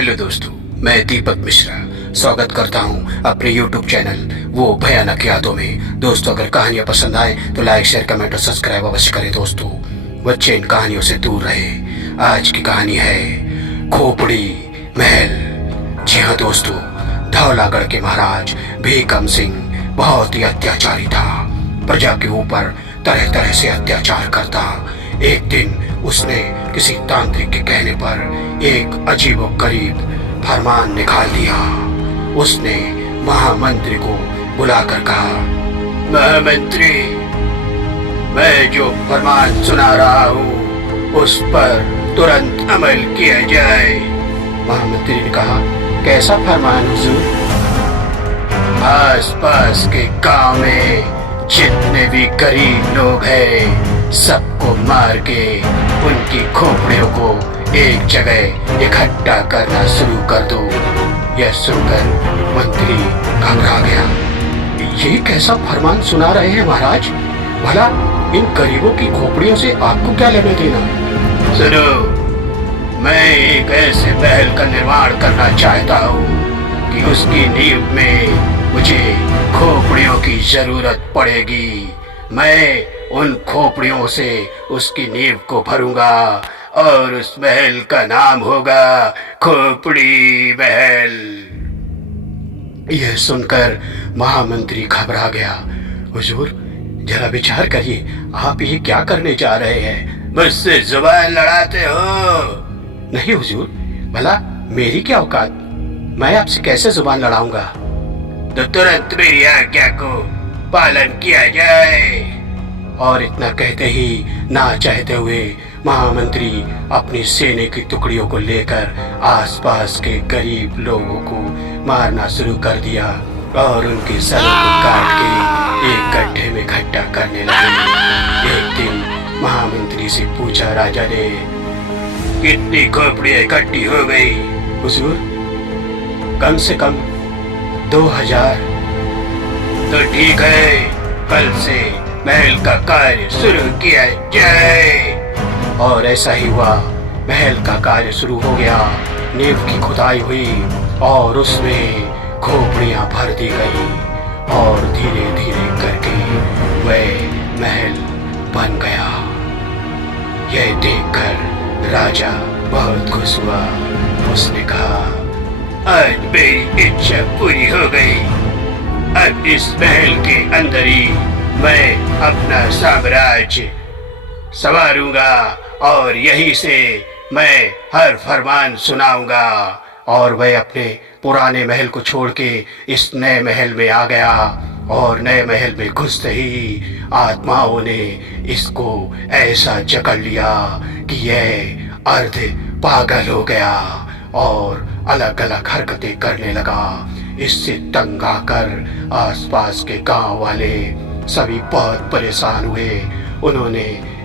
Hello दोस्तों, मैं दीपक मिश्रा स्वागत करता हूं अपने YouTube चैनल वो भयानक यादों में। दोस्तों, अगर कहानियां पसंद आए तो लाइक, शेयर, कमेंट और सब्सक्राइब अवश्य करें। दोस्तों, बच्चे इन कहानियों से दूर रहे। आज की कहानी है खोपड़ी महल। जी हाँ दोस्तों, धौलागढ़ के महाराज भीकम सिंह बहुत ही अत्याचारी था। प्रजा के ऊपर तरह तरह से अत्याचार करता। एक दिन उसने किसी तांत्रिक के कहने पर एक अजीबोगरीब फरमान निकाल दिया। उसने महामंत्री को बुलाकर कहा, महामंत्री, मैं जो फरमान सुना रहा हूँ उस पर तुरंत अमल किया जाए। महामंत्री ने कहा, कैसा फरमान हुजूर? आस पास के गांव में जितने भी गरीब लोग हैं सबको मार के उनकी खोपड़ियों को एक जगह इकट्ठा करना शुरू कर दो। यह सुनकर मंत्री घबरा गया। ये कैसा फरमान सुना रहे हैं महाराज? भला इन गरीबों की खोपड़ियों से आपको क्या लेना देना? सुनो, मैं एक ऐसे महल का निर्माण करना चाहता हूँ कि उसकी नींव में मुझे खोपड़ियों की जरूरत पड़ेगी। मैं उन खोपड़ियों से उसकी नींव को भरूंगा और उस महल का नाम होगा खोपड़ी महल। यह सुनकर महामंत्री घबरा गया। हुजूर, जरा विचार करिए, आप ये क्या करने जा रहे हैं? मुझसे जुबान लड़ाते हो? नहीं हुजूर, भला मेरी क्या औकात? मैं आपसे कैसे जुबान लड़ाऊंगा? तो तुरंत मेरी आज्ञा को पालन किया जाए। और इतना कहते ही ना चाहते हुए महामंत्री अपनी सेना की टुकड़ियों को लेकर आसपास के गरीब लोगों को मारना शुरू कर दिया और उनके सरों को काट के एक गड्ढे में इकट्ठा करने लगे। एक दिन महामंत्री से पूछा राजा ने, कितनी खोपड़ियां इकट्ठी हो गई? हुजूर, कम से कम 2000। तो ठीक है, कल से महल का कार्य शुरू किया जाए। और ऐसा ही हुआ। महल का कार्य शुरू हो गया। नींव की खुदाई हुई और उसमें खोपड़ियां भर दी गई और धीरे धीरे करके वह महल बन गया। यह देखकर राजा बहुत खुश हुआ। उसने कहा, आज मेरी इच्छा पूरी हो गई। अब इस महल के अंदर ही मैं अपना साम्राज्य संवारूंगा और यहीं से मैं हर फरमान सुनाऊंगा। और वह अपने पुराने महल को छोड़ के इस नए महल में आ गया। और नए महल में घुसते ही आत्माओं ने इसको ऐसा जकड़ लिया कि यह अर्ध पागल हो गया और अलग अलग हरकतें करने लगा। इससे तंग आकर आसपास के गांव वाले सभी बहुत परेशान हुए। उन्होंने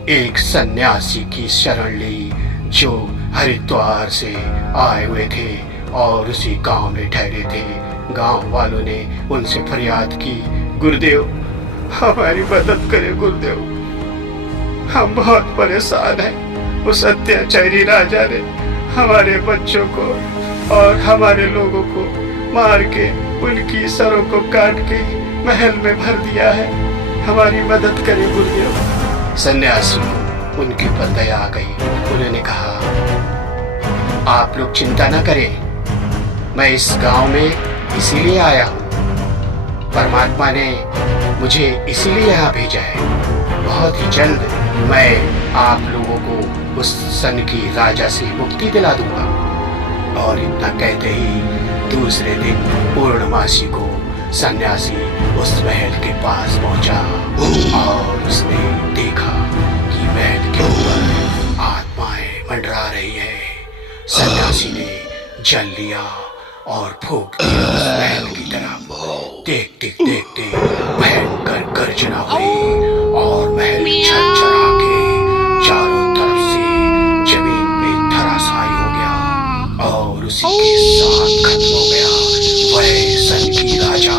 एक सन्यासी की शरण ली जो हरिद्वार से आए हुए थे और उसी गांव में ठहरे थे। गांव वालों ने उनसे फरियाद की, गुरुदेव, हमारी मदद करें गुरुदेव, हम बहुत परेशान हैं। उस अत्याचारी राजा ने हमारे बच्चों को और हमारे लोगों को मार के उनकी सरों को काट के महल में भर दिया है। हमारी मदद करें गुरुदेव। सन्यासी उनके ऊपर दया आ गई। उन्होंने कहा, आप लोग चिंता न करें, मैं इस गांव में इसीलिए आया हूँ। परमात्मा ने मुझे इसीलिए यहाँ भेजा है। बहुत ही जल्द मैं आप लोगों को उस सन की राजा से मुक्ति दिला दूंगा। और इतना कहते ही दूसरे दिन पूर्णमासी को सन्यासी उस महल के पास पहुंचा और उसने देखा कि महल के ऊपर आत्माएं मंडरा रही है। सन्यासी ने जल लिया और फूंक दिया उस महल की तरफ। देखते देखते भयंकर गर्जना हुई और महल झरझरा के चारों तरफ से जमीन पे धराशायी हो गया और उसी के साथ खत्म हो गया वह सन की राजा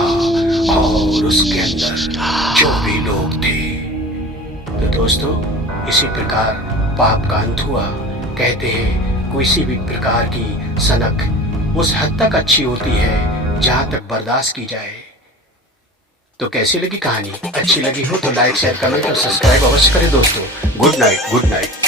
और उसके अंदर जो भी लोग थे। तो दोस्तों, इसी प्रकार पाप का अंत हुआ। कहते हैं किसी भी प्रकार की सनक उस हद तक अच्छी होती है जहां तक बर्दाश्त की जाए। तो कैसी लगी कहानी? अच्छी लगी हो तो लाइक शेयर कमेंट और सब्सक्राइब अवश्य करें दोस्तों। Good night, good night.